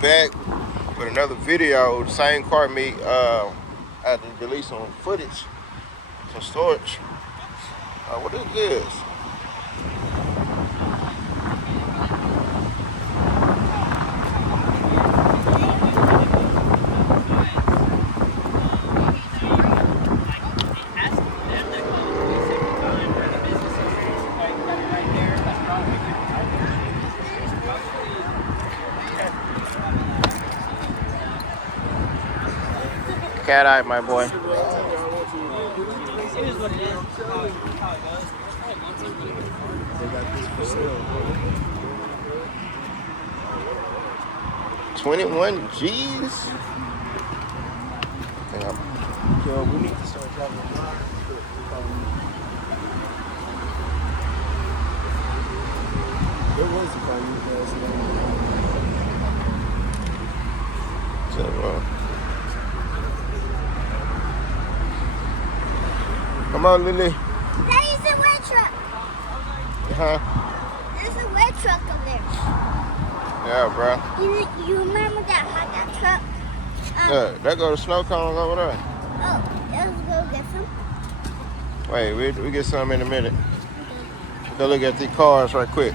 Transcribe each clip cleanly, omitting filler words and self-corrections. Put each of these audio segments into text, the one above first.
back with another video. The same car meet. I had to delete some footage, some storage. What is this? Cat eye, my boy. $21 G's. Yo, we need to start driving around. There was a car you guys know. Come on, Lily. That is a red truck. Huh? There's a red truck over there. Yeah, bro. You remember that truck? Yeah, that go to snow cone over there. Oh, let's go get some. Wait, we get some in a minute. Go look at the cars right quick.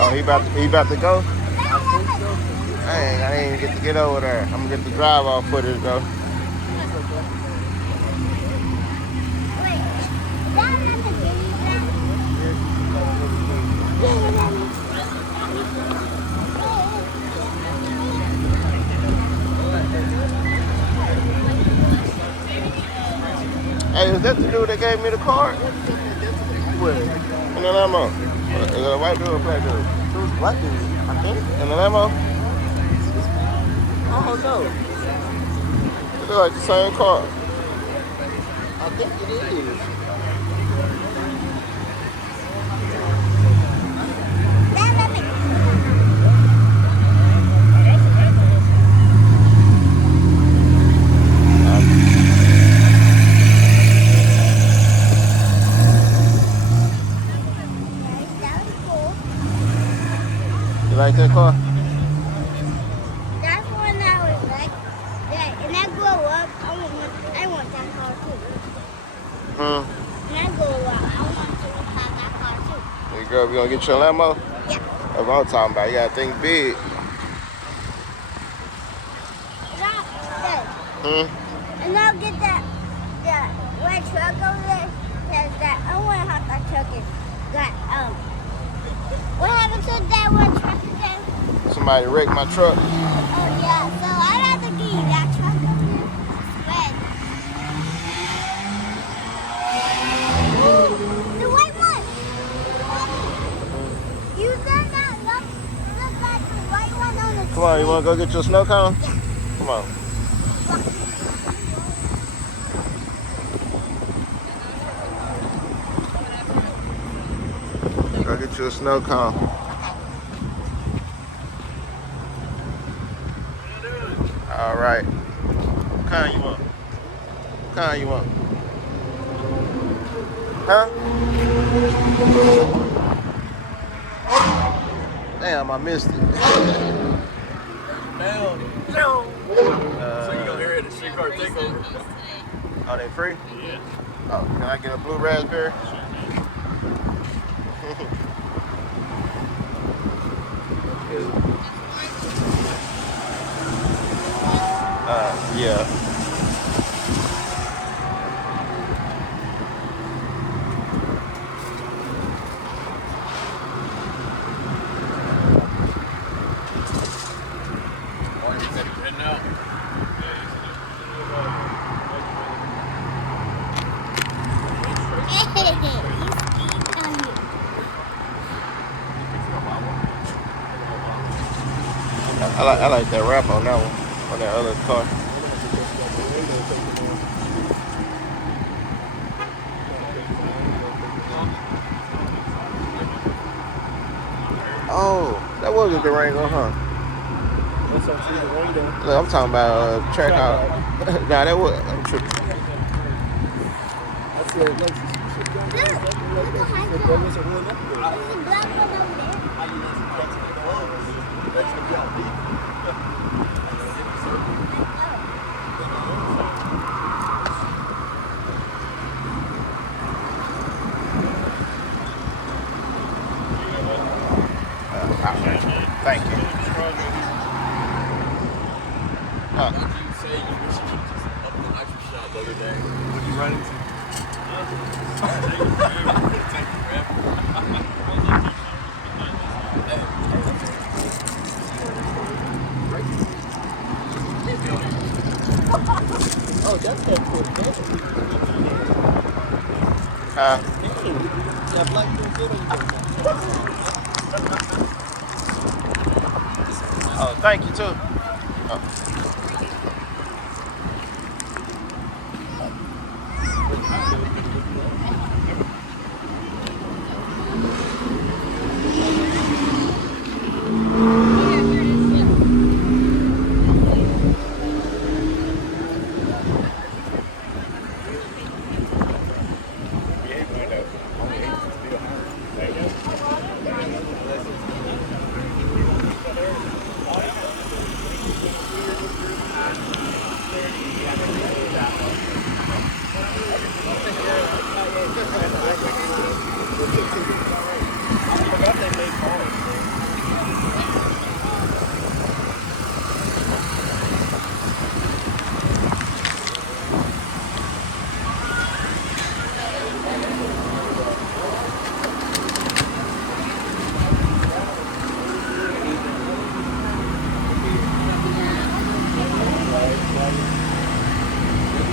Oh, he about to go? Dang, I didn't even get to get over there. I'm gonna get the drive off footage though. Hey, is that the dude that gave me the card? Where? In the limo. Is it a white dude or a black dude? It was black dude, I think. In the limo? Oh, no. It looks like the same car. I think it is. You like that car? That's one that was like that. And I grow up, I want that car too. When I grow up, I want to have that car too. Hey girl, we gonna get you a limo? Yeah. That's what I'm talking about. You gotta think big. And I'll get that red truck over there. Cause I want to have that truck and got what happened to that one truck again? Somebody wrecked my truck. Oh yeah, so I'd have to get you that truck over there. Red. Ooh, the white one. You said that look like the white one on the Come on, you wanna go get your snow cone? Yeah. Come on. Go get you a snow cone. All right. What kind you want? What kind you want? Huh? Damn, I missed it. So you gonna hear it at a streetcar takeover? Are they free? Yeah. Oh, can I get a blue raspberry? Yeah. like that wrap on that one, on that other car. Oh, that was a Durango, huh? That's on the Durango. Look, I'm talking about track out. Nah, that was. I'm tripping. I said, Lexus, you should drive that. That was a real number. Thank you. What did you say you wish you just up the nitrous shot the other day? What you run into? Oh, that's that Corvette. Huh? That black Corvette over Oh, thank you too.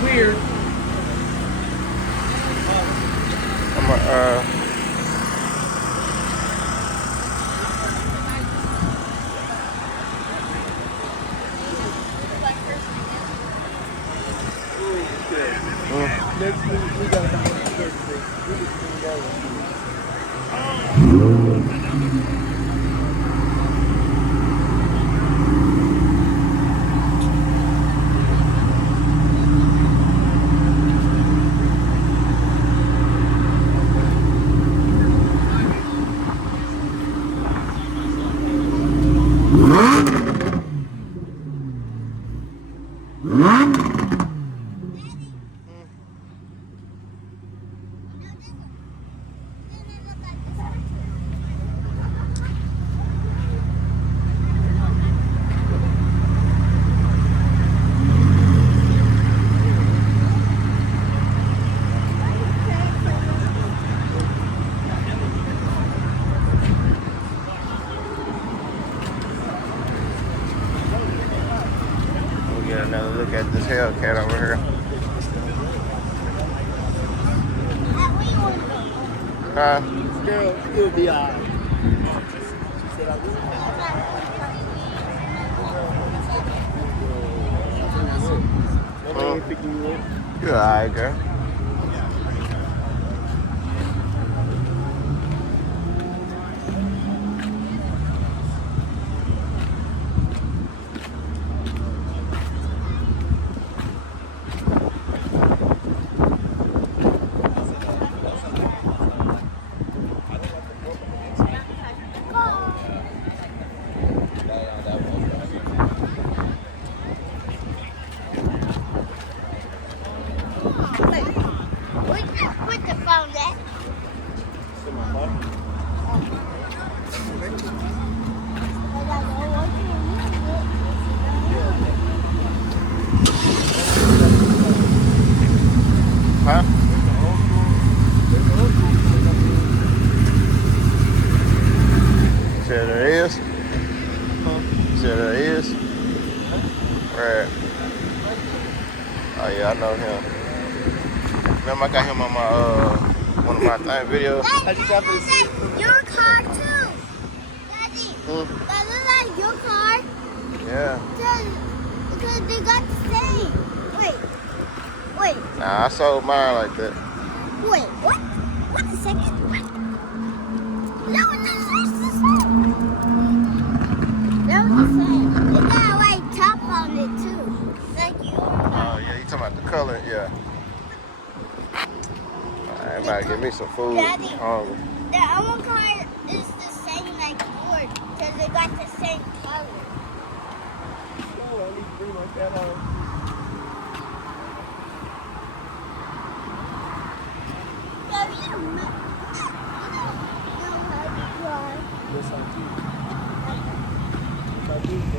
Weird. I'm Next week, we got to do this. We just do that one. We'll get another look at this Hellcat over here. Huh? Girl, it'll be all right. Nobody ain't picking you up. You're alright, girl. Put the phone there. In my pocket. Huh? You said there is? You said there is? Where? Oh yeah, I know him. Remember I got him on my one of my thing videos. Daddy, your car too. Daddy, Hmm? that looks like your car. Yeah. Because they got the same. Wait. Nah, I sold mine like that. Wait, what? What a second? What? That was the same. That was the same. It got a white top on it too. Like you. Oh, yeah, you talking about the color? Yeah. I might give me some food. Daddy, I'm hungry. the other car is the same like yours because they got the same color. Oh, I need to bring my cat home. Daddy, you don't know how to drive. Yes, I do. Yes, I do.